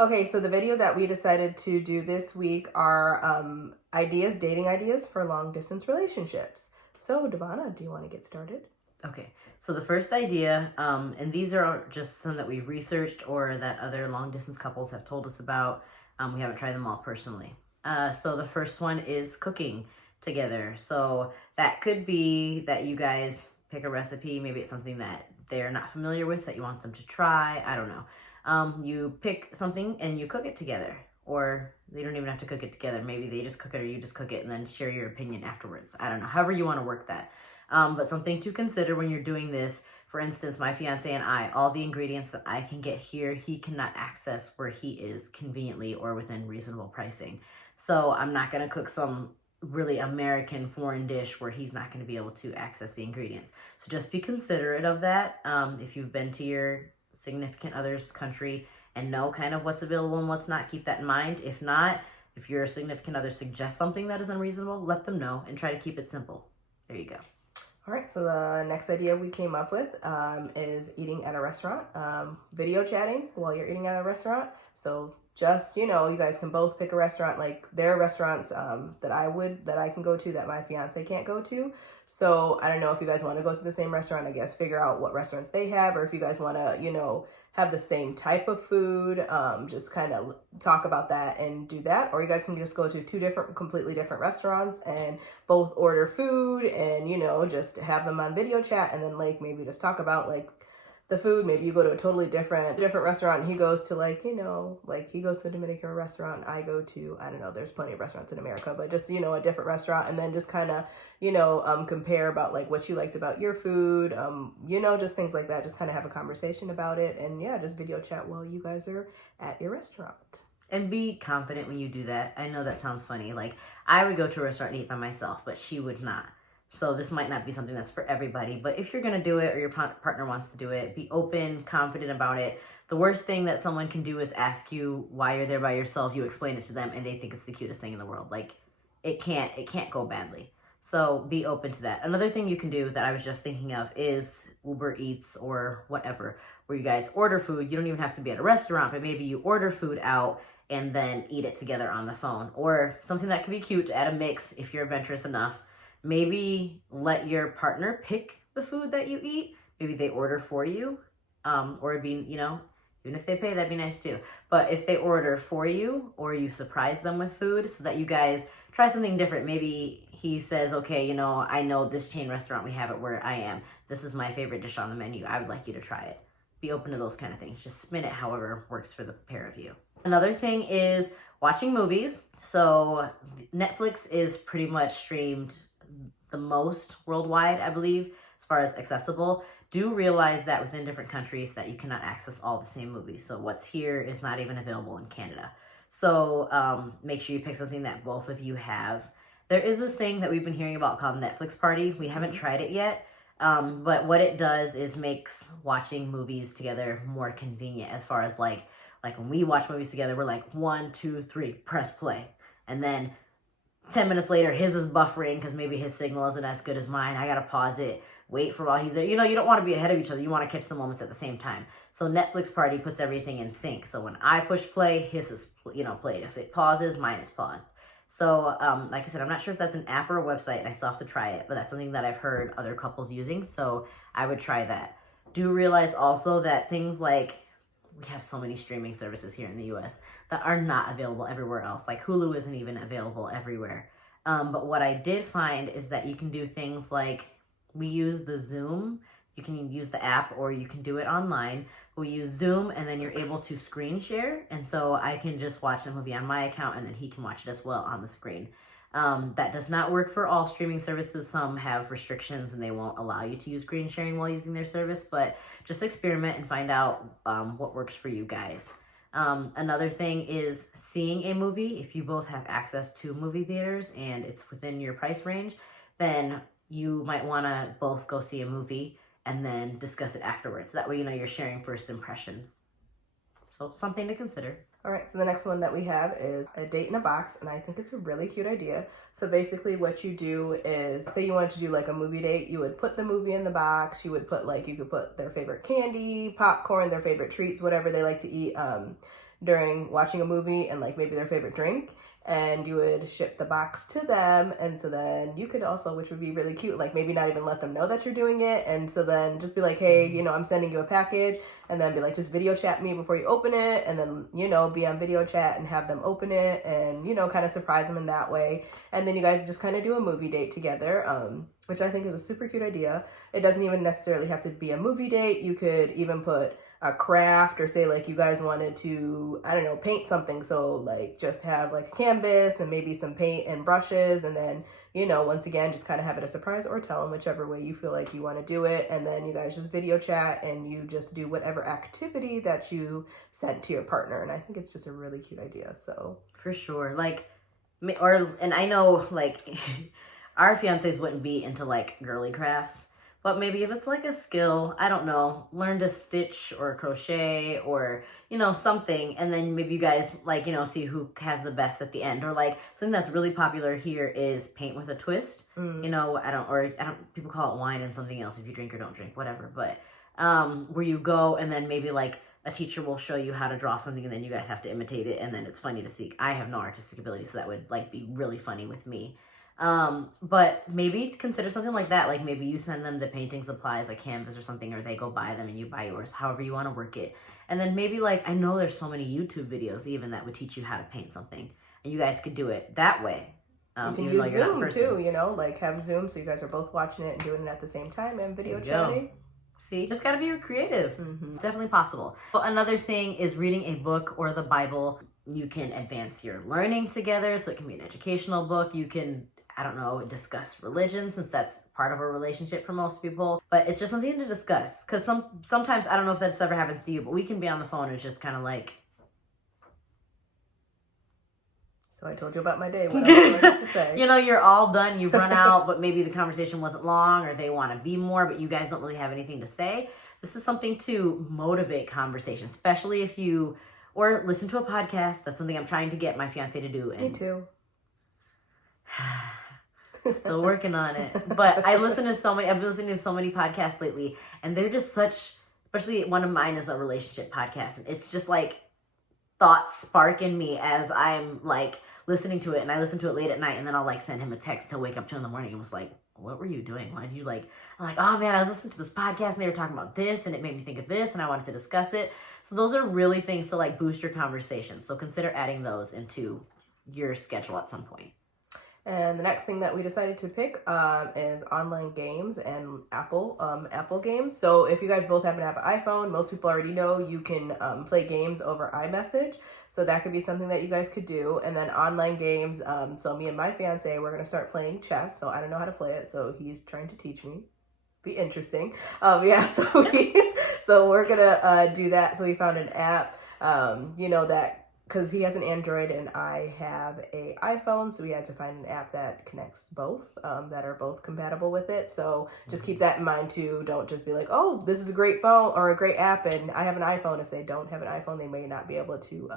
Okay, so the video that we decided to do this week are dating ideas for long distance relationships. So, Devonna, do you want to get started? Okay, so the first idea, and these are just some that we've researched or that other long distance couples have told us about. We haven't tried them all personally. So the first one is cooking together. So that could be that you guys pick a recipe. Maybe it's something that they're not familiar with that you want them to try. I don't know. You pick something and you cook it together. Or they don't even have to cook it together. Maybe they just cook it or you just cook it and then share your opinion afterwards. I don't know. However you want to work that. But something to consider when you're doing this, for instance, my fiance and I, all the ingredients that I can get here, he cannot access where he is conveniently or within reasonable pricing. So I'm not going to cook some really American foreign dish where he's not going to be able to access the ingredients. So just be considerate of that. If you've been to your significant other's country and know kind of what's available and what's not, keep that in mind. If not, if your significant other suggests something that is unreasonable, let them know and try to keep it simple. There you go. All right, so the next idea we came up with is eating at a restaurant, video chatting while you're eating at a restaurant. So just, you guys can both pick a restaurant. Like there are restaurants that I can go to that my fiance can't go to. So I don't know if you guys want to go to the same restaurant, I guess figure out what restaurants they have, or if you guys want to, have the same type of food, just kind of talk about that and do that. Or you guys can just go to two completely different restaurants and both order food and, just have them on video chat and then like maybe just talk about like the food. Maybe you go to a totally different restaurant and he goes to like he goes to a Dominican restaurant. I go to, I don't know, there's plenty of restaurants in America, but just, a different restaurant, and then just kind of, compare about like what you liked about your food, just things like that. Just kind of have a conversation about it and yeah, just video chat while you guys are at your restaurant. And be confident when you do that. I know that sounds funny. Like I would go to a restaurant and eat by myself, but she would not. So this might not be something that's for everybody, but if you're going to do it or your partner wants to do it, be open, confident about it. The worst thing that someone can do is ask you why you're there by yourself. You explain it to them and they think it's the cutest thing in the world. Like it can't go badly. So be open to that. Another thing you can do that I was just thinking of is Uber Eats or whatever, where you guys order food. You don't even have to be at a restaurant, but maybe you order food out and then eat it together on the phone. Or something that could be cute to add a mix if you're adventurous enough. Maybe let your partner pick the food that you eat. Maybe they order for you, or it'd be, even if they pay, that'd be nice too. But if they order for you or you surprise them with food so that you guys try something different. Maybe he says, okay, I know this chain restaurant, we have it where I am. This is my favorite dish on the menu. I would like you to try it. Be open to those kind of things. Just spin it however works for the pair of you. Another thing is watching movies. So Netflix is pretty much streamed the most worldwide, I believe, as far as accessible. Do realize that within different countries that you cannot access all the same movies. So what's here is not even available in Canada. So make sure you pick something that both of you have. There is this thing that we've been hearing about called Netflix Party. We haven't tried it yet, but what it does is makes watching movies together more convenient as far as like when we watch movies together, we're like 1, 2, 3, press play. And then 10 minutes later, his is buffering because maybe his signal isn't as good as mine. I got to pause it, wait for while he's there. You don't want to be ahead of each other. You want to catch the moments at the same time. So Netflix Party puts everything in sync. So when I push play, his is, played. If it pauses, mine is paused. So like I said, I'm not sure if that's an app or a website, and I still have to try it, but that's something that I've heard other couples using. So I would try that. Do realize also that things like, we have so many streaming services here in the US that are not available everywhere else. Like Hulu isn't even available everywhere. But what I did find is that you can do things like we use the Zoom. You can use the app or you can do it online. We use Zoom and then you're able to screen share. And so I can just watch the movie on my account and then he can watch it as well on the screen. That does not work for all streaming services. Some have restrictions and they won't allow you to use screen sharing while using their service, but just experiment and find out what works for you guys. Another thing is seeing a movie. If you both have access to movie theaters and it's within your price range, then you might want to both go see a movie and then discuss it afterwards. That way, you're sharing first impressions. So something to consider. All right, so the next one that we have is a date in a box, and I think it's a really cute idea. So basically what you do is, say you wanted to do like a movie date, you would put the movie in the box, you could put their favorite candy, popcorn, their favorite treats, whatever they like to eat. during watching a movie and like maybe their favorite drink, and you would ship the box to them. And so then you could also, which would be really cute, like maybe not even let them know that you're doing it. And so then just be like, hey, you know, I'm sending you a package, and then be like, just video chat me before you open it. And then, you know, be on video chat and have them open it and, you know, kind of surprise them in that way. And then you guys just kind of do a movie date together, which I think is a super cute idea. It doesn't even necessarily have to be a movie date. You could even put a craft, or say like you guys wanted to, I don't know, paint something. So like just have like a canvas and maybe some paint and brushes, and then, you know, once again, just kind of have it a surprise, or tell them whichever way you feel like you want to do it. And then you guys just video chat and you just do whatever activity that you sent to your partner. And I think it's just a really cute idea. So for sure. Like, and I know like our fiancés wouldn't be into like girly crafts. But maybe if it's like a skill, I don't know, learn to stitch or crochet or, you know, something. And then maybe you guys like, you know, see who has the best at the end. Or like something that's really popular here is paint with a twist. You know, people call it wine and something else if you drink or don't drink, whatever. But where you go and then maybe like a teacher will show you how to draw something and then you guys have to imitate it. And then it's funny to see. I have no artistic ability, so that would like be really funny with me. But maybe consider something like that. Like maybe you send them the painting supplies, like canvas or something, or they go buy them and you buy yours, however you want to work it. And then maybe like, I know there's so many YouTube videos even that would teach you how to paint something, and you guys could do it that way. You can use Zoom too, you know, like have Zoom so you guys are both watching it and doing it at the same time and video chatting. See, just got to be creative. It's definitely possible. Well, another thing is reading a book or the Bible. You can advance your learning together. So it can be an educational book. You can, I don't know, discuss religion, since that's part of a relationship for most people. But it's just something to discuss. Because sometimes, I don't know if that's ever happens to you, but we can be on the phone and it's just kind of like, so I told you about my day. What else do I have to say? You know, you're all done. You've run out, but maybe the conversation wasn't long, or they want to be more, but you guys don't really have anything to say. This is something to motivate conversation, especially if you, or listen to a podcast. That's something I'm trying to get my fiance to do. And me too. Still working on it. But I've been listening to so many podcasts lately, and they're just such, especially one of mine is a relationship podcast. And it's just like thoughts spark in me as I'm like listening to it, and I listen to it late at night, and then I'll like send him a text. He'll wake up 2 a.m. and was like, what were you doing? Why did you like, I'm like, oh man, I was listening to this podcast and they were talking about this and it made me think of this and I wanted to discuss it. So those are really things to like boost your conversation. So consider adding those into your schedule at some point. And the next thing that we decided to pick is online games and Apple games. So if you guys both happen to have an iPhone, most people already know you can play games over iMessage. So that could be something that you guys could do. And then online games, so me and my fiance, we're going to start playing chess. So I don't know how to play it, so he's trying to teach me. Be interesting. So we're going to do that. So we found an app, that, because he has an Android and I have a iPhone, so we had to find an app that connects both, that are both compatible with it. So just keep that in mind too. Don't just be like, oh, this is a great phone or a great app and I have an iPhone. If they don't have an iPhone, they may not be able to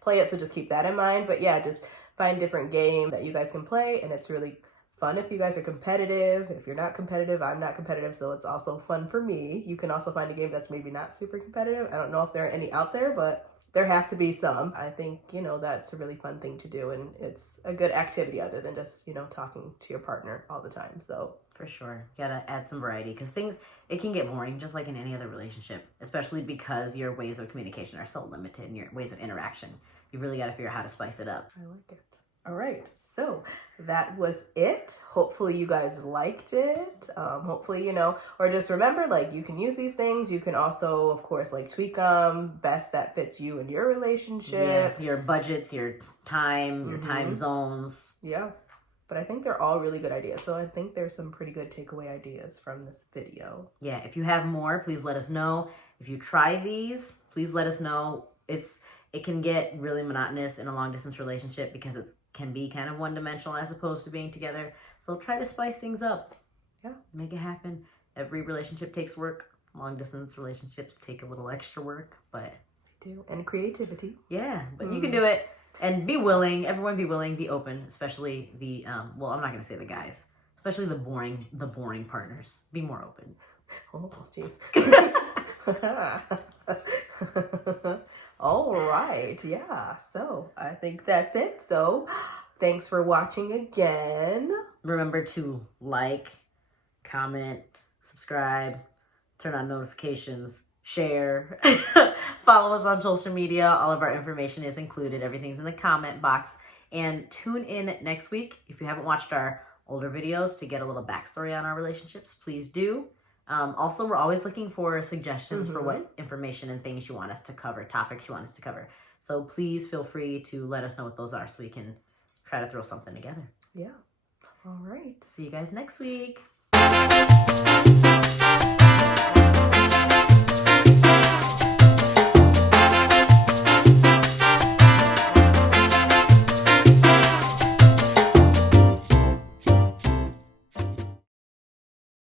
play it. So just keep that in mind. But yeah, just find different games that you guys can play, and it's really fun if you guys are competitive. If you're not competitive, I'm not competitive, so it's also fun for me. You can also find a game that's maybe not super competitive. I don't know if there are any out there, but there has to be some. I think, that's a really fun thing to do, and it's a good activity other than just, talking to your partner all the time. So for sure, you gotta add some variety, because it can get boring just like in any other relationship, especially because your ways of communication are so limited and your ways of interaction. You really gotta figure out how to spice it up. I like it. All right, so that was it. Hopefully you guys liked it. Hopefully, or just remember, like, you can use these things. You can also, of course, like, tweak them best that fits you and your relationship. Yes, your budgets, your time zones. Yeah, but I think they're all really good ideas. So I think there's some pretty good takeaway ideas from this video. Yeah, if you have more, please let us know. If you try these, please let us know. It can get really monotonous in a long distance relationship because it can be kind of one-dimensional as opposed to being together. So try to spice things up. Yeah. Make it happen. Every relationship takes work. Long distance relationships take a little extra work, but they do. And creativity. Yeah, but you can do it. And be willing. Everyone be willing, be open, especially the I'm not going to say the guys, especially the boring partners. Be more open. Oh, jeez. All right. Yeah. So I think that's it. So thanks for watching again. Remember to like, comment, subscribe, turn on notifications, share, follow us on social media. All of our information is included. Everything's in the comment box. And tune in next week. If you haven't watched our older videos to get a little backstory on our relationships, please do. Also, we're always looking for suggestions for what information and things you want us to cover, topics you want us to cover. So please feel free to let us know what those are so we can try to throw something together. Yeah. All right. See you guys next week.